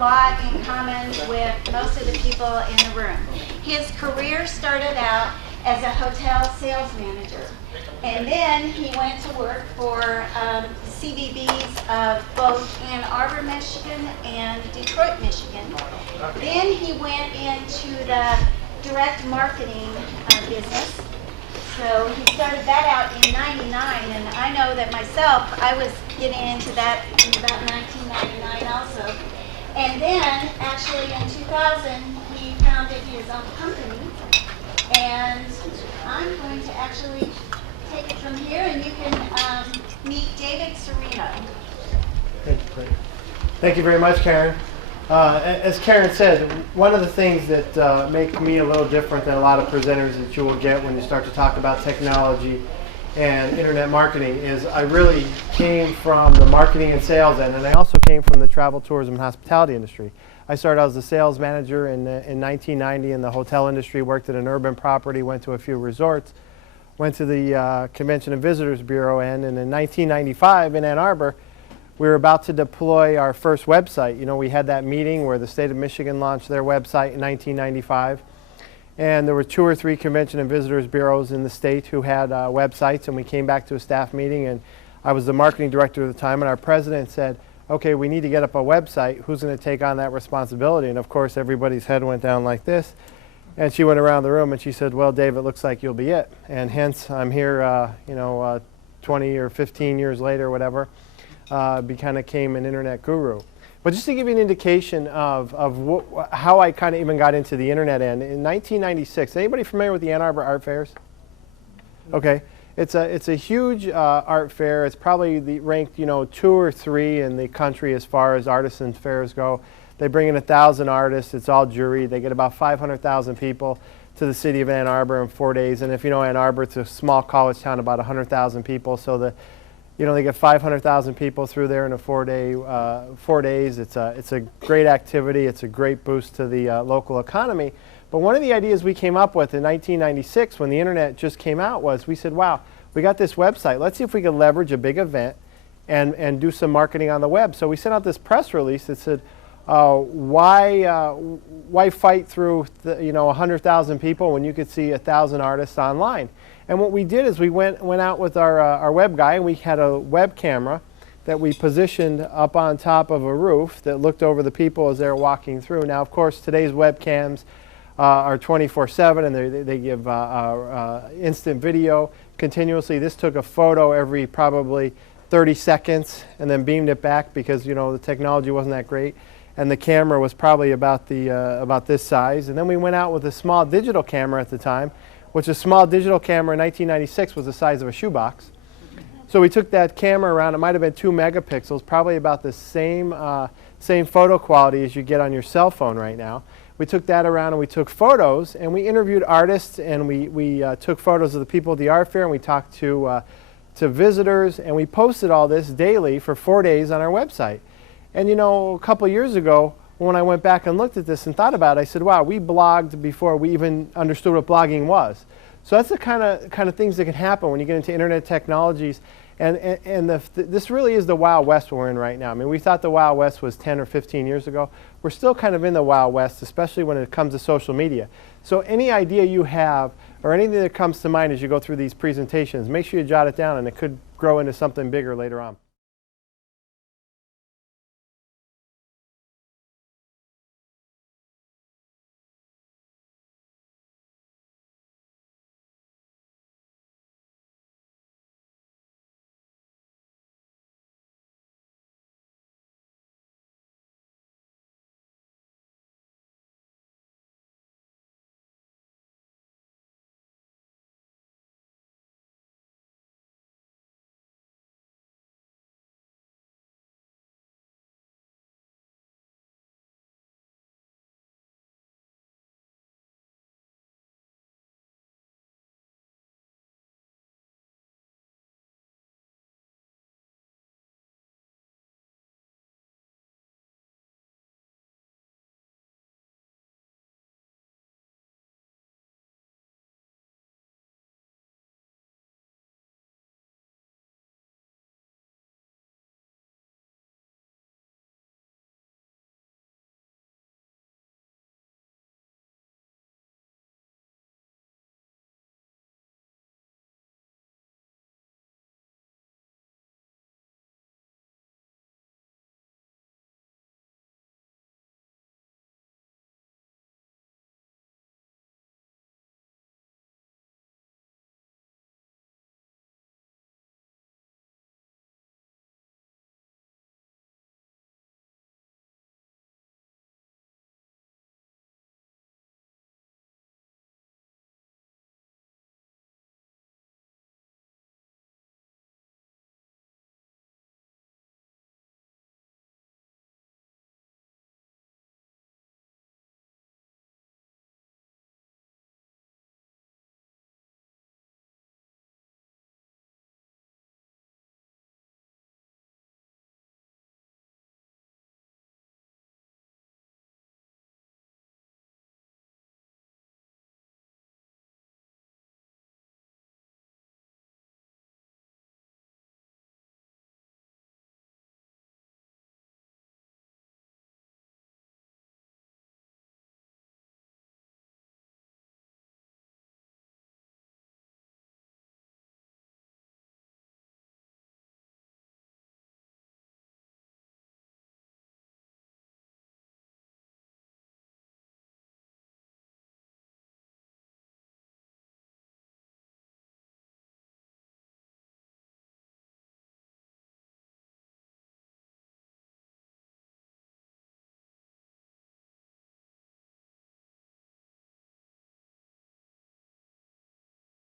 lot in common with most of the people in the room. His career started out as a hotel sales manager, and then he went to work for CVBs of both Ann Arbor, Michigan and Detroit, Michigan. Then he went into the direct marketing business. So he started that out in '99, and I know that myself, I was getting into that in about 1999 also. And then, actually in 2000, he founded his own company. And I'm going to actually take it from here, and you can meet David Serino. Thank you very much, Karen. As Karen said, one of the things that make me a little different than a lot of presenters that you will get when you start to talk about technology and internet marketing is I really came from the marketing and sales end, and I also came from the travel, tourism, and hospitality industry. I started out as a sales manager in 1990 in the hotel industry, worked at an urban property, went to a few resorts, went to the Convention and Visitors Bureau end, and in 1995 in Ann Arbor, we were about to deploy our first website. You know, we had that meeting where the state of Michigan launched their website in 1995. And there were 2 or 3 Convention and Visitors Bureaus in the state who had websites, and we came back to a staff meeting, and I was the marketing director at the time, and our president said, okay, we need to get up a website. Who's going to take on that responsibility? And of course, everybody's head went down like this. And she went around the room and she said, well, Dave, it looks like you'll be it. And hence, I'm here, 20 or 15 years later, whatever. Became an internet guru. But just to give you an indication of how I kind of even got into the internet end, in 1996, anybody familiar with the Ann Arbor Art Fairs? Okay, it's a huge art fair. It's probably ranked 2 or 3 in the country as far as artisan fairs go. They bring in 1,000 artists. It's all juried. They get about 500,000 people to the city of Ann Arbor in 4 days. And if you know Ann Arbor, it's a small college town, about 100,000 people. So they get 500,000 people through there in a 4 days. It's a great activity. It's a great boost to the local economy. But one of the ideas we came up with in 1996 when the internet just came out was we said, wow, we got this website. Let's see if we could leverage a big event and do some marketing on the web. So we sent out this press release that said, why fight through 100,000 people when you could see 1,000 artists online? And what we did is we went out with our web guy, and we had a web camera that we positioned up on top of a roof that looked over the people as they were walking through. Now, of course, today's webcams are 24/7, and they give instant video continuously. This took a photo every probably 30 seconds and then beamed it back because the technology wasn't that great. And the camera was probably about this size. And then we went out with a small digital camera at the time, which a small digital camera in 1996 was the size of a shoebox. So we took that camera around. It might have been 2 megapixels, probably about the same photo quality as you get on your cell phone right now. We took that around and we took photos, and we interviewed artists, and we took photos of the people at the art fair, and we talked to visitors, and we posted all this daily for 4 days on our website. And a couple years ago, when I went back and looked at this and thought about it, I said, wow, we blogged before we even understood what blogging was. So that's the kind of things that can happen when you get into internet technologies. And this really is the Wild West we're in right now. I mean, we thought the Wild West was 10 or 15 years ago. We're still kind of in the Wild West, especially when it comes to social media. So any idea you have or anything that comes to mind as you go through these presentations, make sure you jot it down, and it could grow into something bigger later on.